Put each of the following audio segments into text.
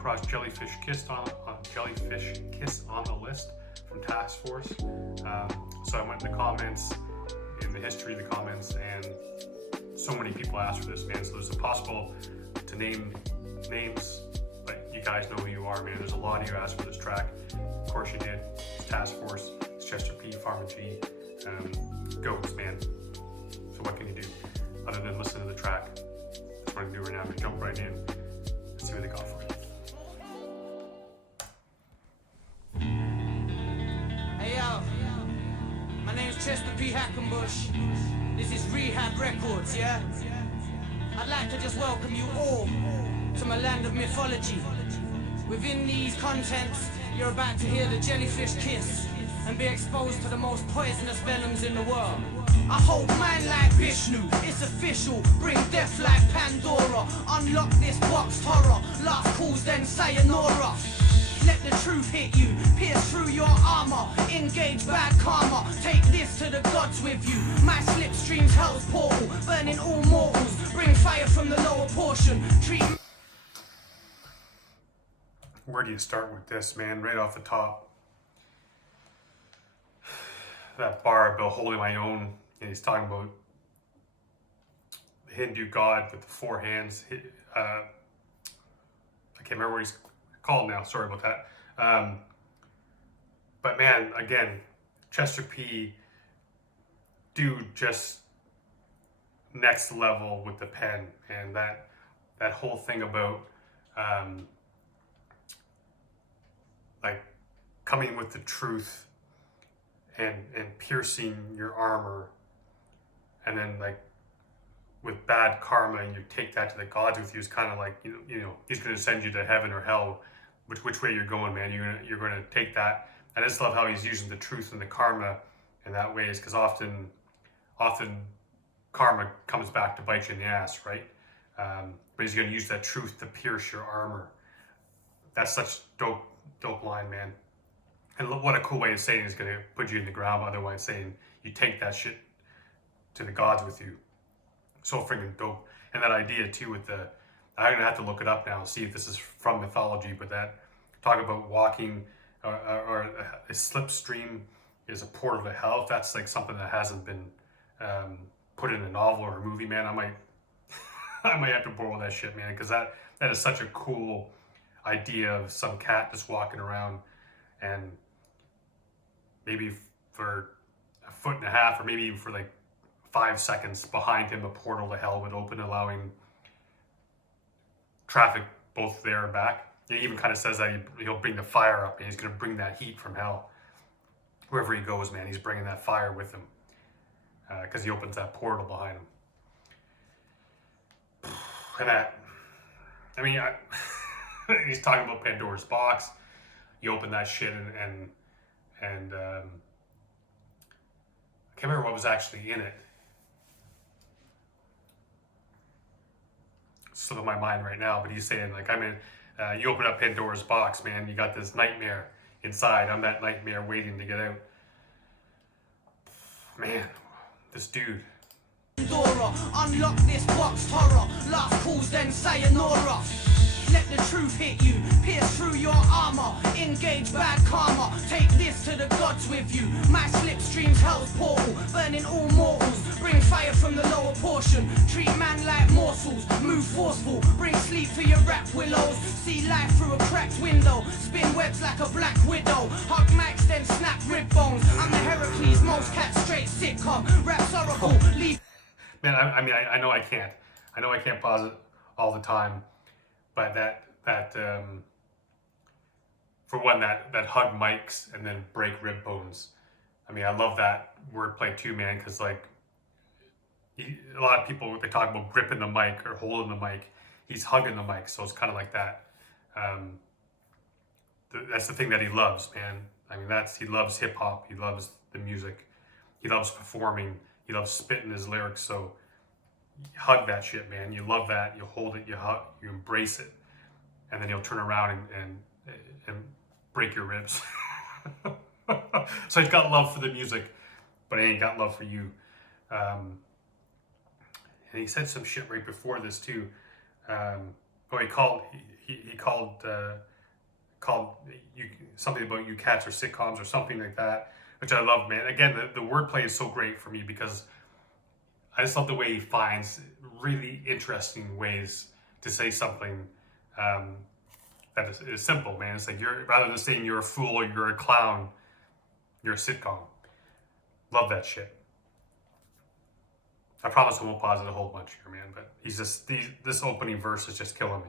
across Jellyfish Kiss on the list from Task Force. So I went in the comments, in the history of the comments, and so many people asked for this, man. So it's impossible to name names, but you guys know who you are, man. There's a lot of you asked for this track. Of course you did. It's Task Force, it's Chester P, Pharma G, Goats, man. So what can you do other than listen to the track? That's what I'm gonna do right now. I'm gonna jump right in and see what they got for you. Hey yo, my name's Chester P. Hackenbush. This is Rehab Records, yeah? I'd like to just welcome you all to my land of mythology. Within these contents, you're about to hear the Jellyfish Kiss and be exposed to the most poisonous venoms in the world. I hold mine like Vishnu, it's official. Bring death like Pandora. Unlock this boxed horror. Last calls, then sayonara. Let the truth hit you, pierce through your armor. Engage bad karma, take this to the gods with you. My slipstream's hell's portal, burning all mortals. Bring fire from the lower portion. Treat. Where do you start with this, man? Right off the top, that bar about holding my own, and he's talking about the Hindu god with the four hands. I can't remember what he's called now, sorry about that. But man, again, Chester P, dude, just next level with the pen, and that whole thing about like coming with the truth and piercing your armor, and then like with bad karma, and you take that to the gods with you. Is kind of like, you know, he's going to send you to heaven or hell, which way you're going, man. You're going to take that. I just love how he's using the truth and the karma in that way, is because often karma comes back to bite you in the ass, right? But he's going to use that truth to pierce your armor. That's such dope line, man. And what a cool way of saying it's going to put you in the ground. Otherwise, saying you take that shit to the gods with you. So freaking dope. And that idea too with the, I'm gonna have to look it up now and see if this is from mythology, but that talk about walking or a slipstream is a portal to hell. If that's like something that hasn't been put in a novel or a movie, man, I might have to borrow that shit, man, because that is such a cool idea of some cat just walking around, and maybe for a foot and a half, or maybe even for like 5 seconds behind him, a portal to hell would open, allowing traffic both there and back. He even kind of says that he'll bring the fire up, and he's going to bring that heat from hell. Wherever he goes, man, he's bringing that fire with him, because he opens that portal behind him. And that, I mean, he's talking about Pandora's box. You open that shit, and I can't remember what was actually in it. Slipping my mind right now, but he's saying like, you open up Pandora's box, man, you got this nightmare inside. I'm that nightmare waiting to get out. Man, this dude. Pandora, unlock this boxed horror. Last calls, then sayonara. Let the truth hit you, pierce through your armor. Engage bad karma, take this to the gods with you. My slipstream's hell's portal, burning all mortals. Bring fire from the lower portion, treat man like morsels. Move forceful, bring sleep to your rap willows. See life through a cracked window, spin webs like a black widow. Hug mics, then snap rib bones. I'm the Heracles, most cat straight sitcom. Rap's oracle, leave. Man, I know I can't pause it all the time. But that for one, that hug mics and then break rib bones. I mean, I love that wordplay too, man, because like a lot of people, they talk about gripping the mic or holding the mic. He's hugging the mic, so it's kind of like that. That's the thing that he loves, man. I mean, he loves hip hop. He loves the music. He loves performing. He loves spitting his lyrics. So hug that shit, man. You love that. You hold it. You hug. You embrace it, and then he'll turn around and break your ribs. So he's got love for the music, but he ain't got love for you. And he said some shit right before this too. He he called you something about you cats or sitcoms or something like that, which I love, man. Again, the wordplay is so great for me because I just love the way he finds really interesting ways to say something that is simple, man. It's like rather than saying you're a fool or you're a clown, you're a sitcom. Love that shit. I promise I won't pause it a whole bunch here, man. But this opening verse is just killing me.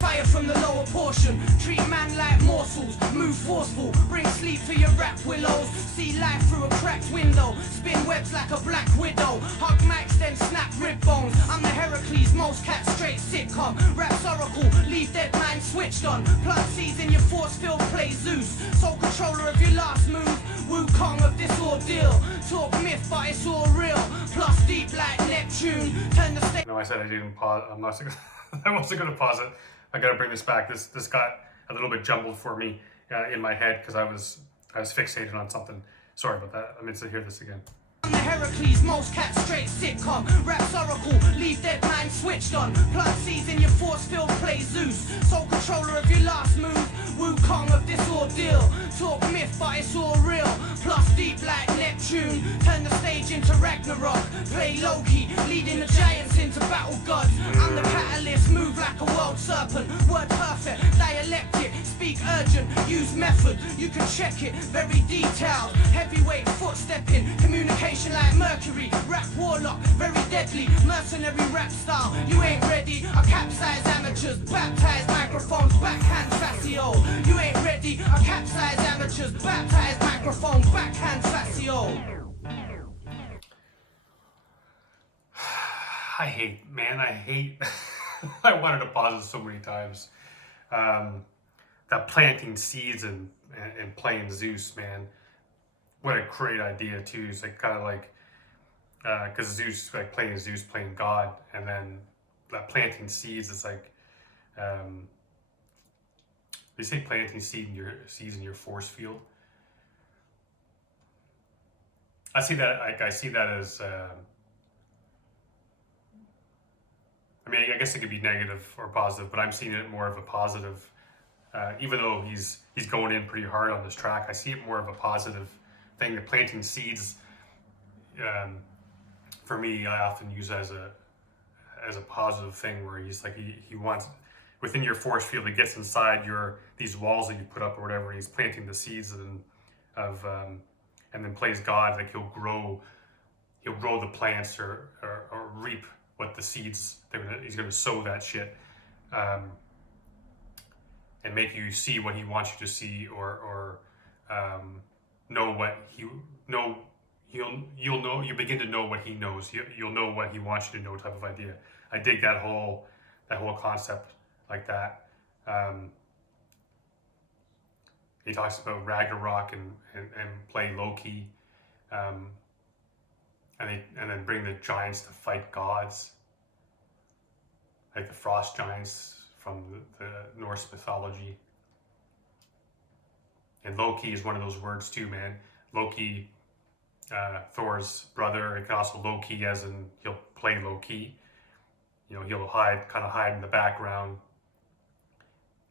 Fire from the lower portion, treat man like morsels, move forceful, bring sleep to your rap willows, see life through a cracked window, spin webs like a black widow, hug mics then snap rib bones, I'm the Heracles, most cats straight sitcom, rap's oracle, leave dead mind switched on, plant seeds in your force field, play Zeus, sole controller of your last move, Wukong of this ordeal, talk myth but it's all real, plus deep like Neptune, turn the state. No, I said I didn't pause. I wasn't gonna pause it. I gotta bring this back. This got a little bit jumbled for me in my head because I was fixated on something. Sorry about that. I meant to hear this again. I'm the Heracles, most cats straight sitcom, rap's oracle, leave dead mind switched on, plant seeds in your force field, play Zeus, sole controller of your last move, Wukong of this ordeal, talk myth but it's all real, plus deep like Neptune, turn the stage into Ragnarok, play Loki, leading the giants into battle gods, I'm the catalyst, move like a world serpent, word perfect, dialectic, speak urgent, use method, you can check it, very detailed, heavyweight footstepping, communication like Mercury, rap warlock, very deadly, mercenary rap style, you ain't ready, I capsize amateurs, baptize microphones, backhand faccio, you ain't ready, I capsize amateurs, baptize microphones, backhand faccio. I hate, I wanted to pause it so many times. That planting seeds and playing Zeus, man. What a great idea too. It's like kind of like, because Zeus, like playing Zeus, playing God, and then that planting seeds is like, they say planting seeds in your force field. I see that as, I mean, I guess it could be negative or positive, but I'm seeing it more of a positive. Even though he's going in pretty hard on this track, I see it more of a positive thing. The planting seeds, for me, I often use as a positive thing, where he's like he wants within your force field, he gets inside these walls that you put up or whatever, and he's planting the seeds and then plays God, like he'll grow the plants or reap what the seeds he's gonna sow that shit, and make you see what he wants you to see, or know what you'll begin to know what he knows. You'll know what he wants you to know, type of idea. I dig that whole concept like that. He talks about Ragnarok and play Loki, and then bring the giants to fight gods, like the frost giants from the Norse mythology. And Loki is one of those words too, man. Loki, Thor's brother. It can also low-key, as in he'll play low-key. You know, he'll kind of hide in the background,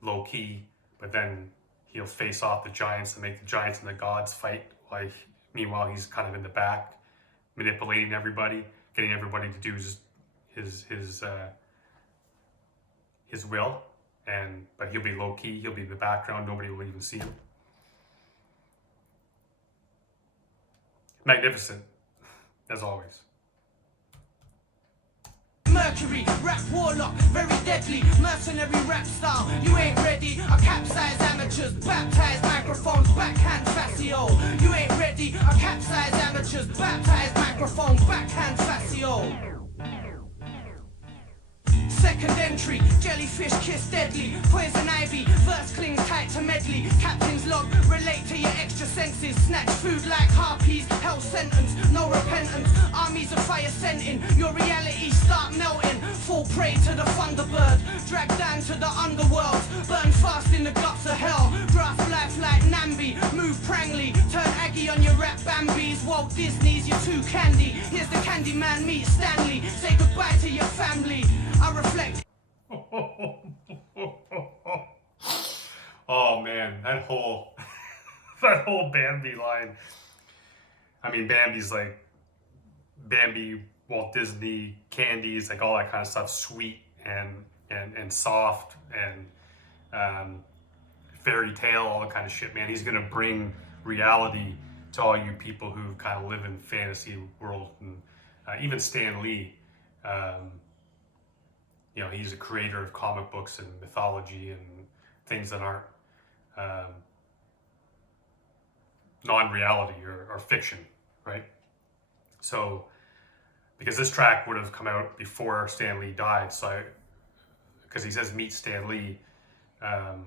low-key, but then he'll face off the giants and make the giants and the gods fight. Meanwhile, he's kind of in the back, manipulating everybody, getting everybody to do his will. But he'll be low-key. He'll be in the background. Nobody will even see him. Magnificent, as always. Mercury, rap warlock, very deadly, mercenary rap style. You ain't ready, I capsize amateurs, baptize microphones, backhand faccio. You ain't ready, I capsize amateurs, baptize microphones, backhand faccio. Second entry, jellyfish kiss deadly, poison ivy, verse clings tight to medley, captain's log, relate to your extra senses, snatch food like harpies, hell sentence, no repentance, armies of fire sent in, your reality start melting, fall prey to the thunderbird, drag down to the underworld, burn fast in the guts of hell, draft life like Nambi, move prangly, turn Aggie on your rap Bambies, Walt Disney's you're too candy, here's the candy man meet Stanley, say goodbye to your family. I reflect. man, that whole that whole Bambi line. I mean, Bambi's like Bambi, Walt Disney, candies, like all that kind of stuff, sweet and soft and fairy tale, all that kind of shit, man. He's gonna bring reality to all you people who kind of live in fantasy world, and even Stan Lee. You know, he's a creator of comic books and mythology and things that aren't non-reality or fiction, right? So, because this track would have come out before Stan Lee died, so because he says meet Stan Lee, so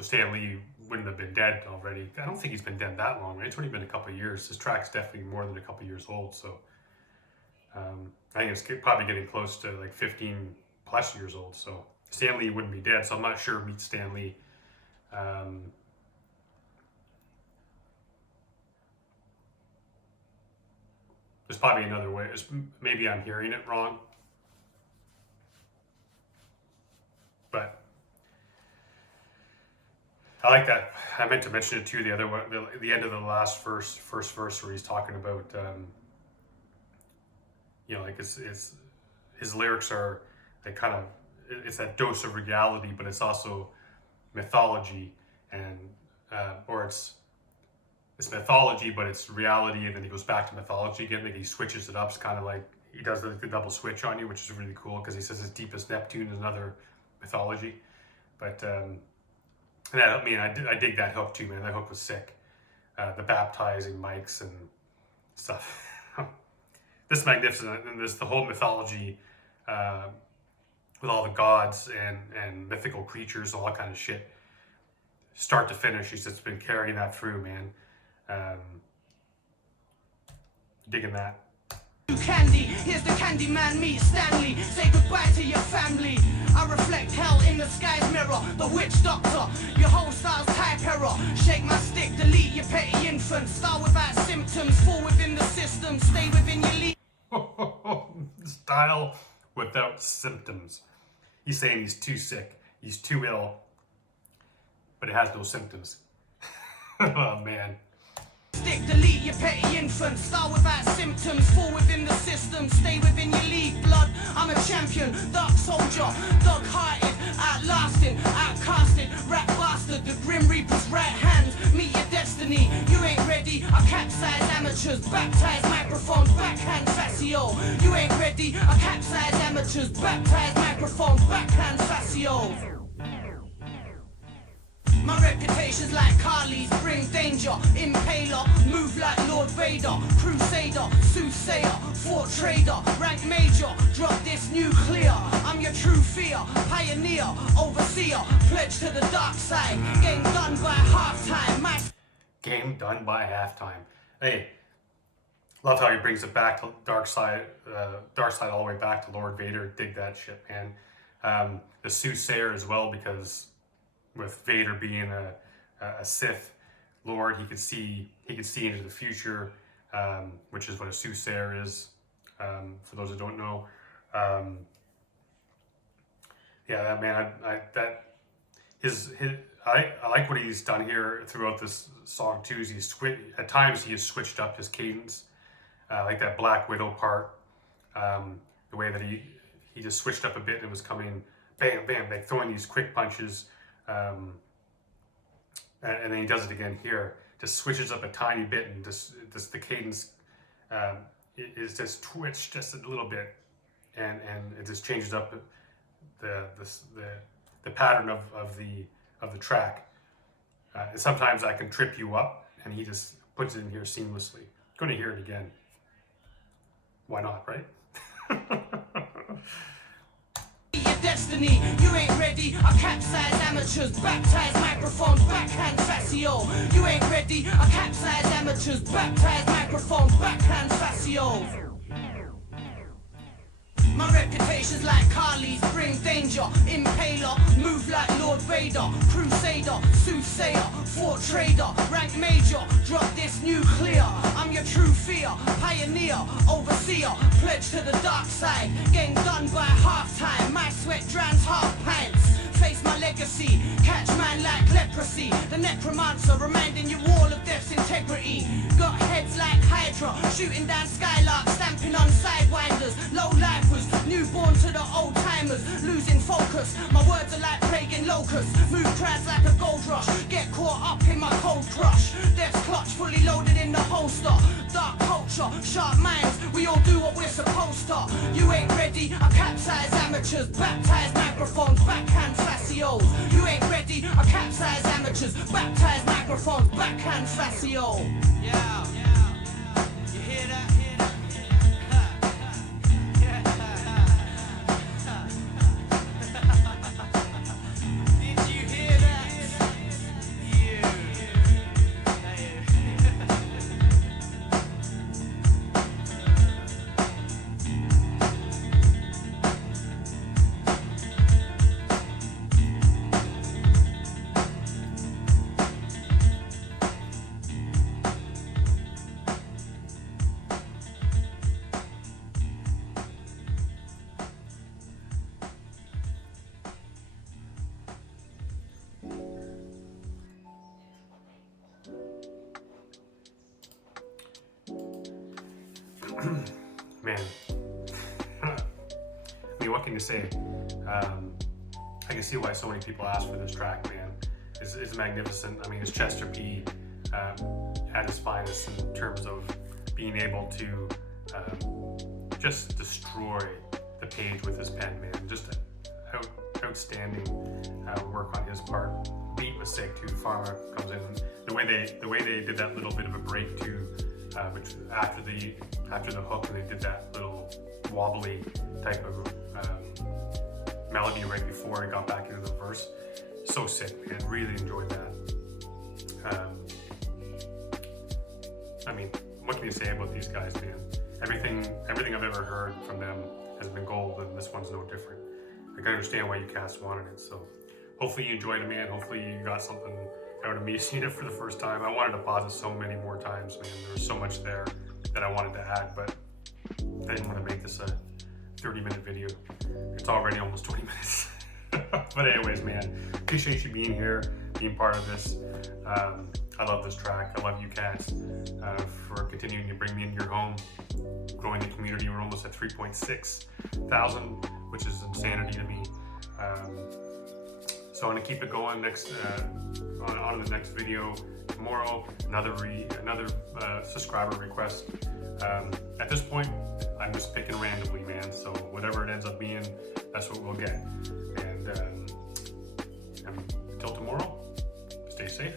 Stan Lee wouldn't have been dead already. I don't think he's been dead that long, right? It's only been a couple of years. This track's definitely more than a couple of years old, so I think it's probably getting close to like 15 plus years old. So Stan Lee wouldn't be dead, so I'm not sure meet Stan Lee. There's probably another way. Maybe I'm hearing it wrong, but I like that. I meant to mention it too. The other one, the end of the last first verse, where he's talking about, you know, like his lyrics are, they kind of, it's that dose of reality, but it's also mythology, and or it's mythology, but it's reality, and then he goes back to mythology again. Like he switches it up. It's kind of like he does the double switch on you, which is really cool, because he says his deepest Neptune is another mythology. But and that, I mean, I dig that hook too, man. That hook was sick. The baptizing mics and stuff. This is magnificent, and there's the whole mythology with all the gods and mythical creatures, all that kind of shit. Start to finish, he's just been carrying that through, man. Digging that. Candy, here's the candy man, meet Stanley. Say goodbye to your family. I reflect hell in the sky's mirror. The witch doctor, your whole style's type error. Shake my stick, delete your petty infant. Start without symptoms, fall within the system. Stay within your lead. Style without symptoms. He's saying he's too sick, he's too ill, but it has no symptoms. Oh man. Stick, delete your petty infant. Start without symptoms, fall within the system. Stay within your league, blood. I'm a champion, dark soldier, dog-hearted, outlasting, outcasted, rat bastard, the grim reaper's right hand. Meet your destiny, you ain't ready. I capsize amateurs, baptize microphones, backhand facio. You ain't ready. I capsize amateurs, baptize microphones, backhand facio. My reputation's like Carly's, bring danger, impaler, move like Lord Vader, crusader, soothsayer, fort trader, rank major, drop this nuclear. I'm your true fear, pioneer, overseer, pledge to the dark side, game done by halftime. Game done by halftime. Hey, love how he brings it back to dark side all the way back to Lord Vader. Dig that shit, man. The soothsayer as well, because with Vader being a Sith Lord, he could see into the future, which is what a soothsayer is. For those who don't know, yeah, that man, I like what he's done here throughout this song too. Is at times he has switched up his cadence, like that Black Widow part, the way that he just switched up a bit and was coming bam bam, like throwing these quick punches. And then he does it again here. Just switches up a tiny bit, and just the cadence is just twitched just a little bit, and it just changes up the pattern of the track. And sometimes I can trip you up, and he just puts it in here seamlessly. Going to hear it again. Why not, right? Destiny, you ain't ready. I capsize amateurs, baptize microphones, backhand facio. You ain't ready. I capsize amateurs, baptize microphones, backhand facio. My reputation's like Carly's, bring danger, impaler, move like Lord Vader, crusader, soothsayer, fort trader, rank major, drop this nuclear. I'm your true fear, pioneer, overseer, pledge to the dark side, game done by halftime. My sweat drowns half pints, face my legacy. Catch man like leprosy. The necromancer reminding you all of death's integrity. Got heads like Hydra, shooting down skylarks, stamping on sidewinders. Low lifers, newborn to the old timers, losing focus. My words are like plaguing locusts. Move crowds like a gold rush. Get caught up in my cold crush. Death's clutch fully loaded in the holster. Dark culture, sharp minds, we all do what we're supposed to. You ain't ready, I capsize amateurs, baptize microphones, backhand facios. You ain't ready, I capsize amateurs, baptize microphones, backhand facio. Yeah, you hear that? Did you hear that? Man, I mean, what can you say? I can see why so many people ask for this track, man. It's magnificent. I mean, it's Chester P at his finest in terms of being able to just destroy the page with his pen, man. Just outstanding work on his part. Beat was sick too. Farmer comes in. The way they did that little bit of a break too, which after the hook, and they did that little wobbly type of melody right before I got back into the verse. So sick, man. Really enjoyed that. I mean, what can you say about these guys, man? Everything I've ever heard from them has been gold, and this one's no different. I can understand why you cast wanted it. So hopefully you enjoyed it, man. Hopefully you got something out of me seeing it for the first time. I wanted to pause it so many more times, man. There was so much there that I wanted to add, but I didn't want to make this a 30-minute video. It's already almost 20 minutes. But anyways, man, appreciate you being here, being part of this. I love this track. I love you cats for continuing to bring me into your home, growing the community. We're almost at 3.6 thousand, which is insanity to me. So I'm gonna keep it going. Next on the next video tomorrow, another subscriber request. At this point, I'm just picking randomly, man. So whatever it ends up being, that's what we'll get. And until tomorrow, stay safe.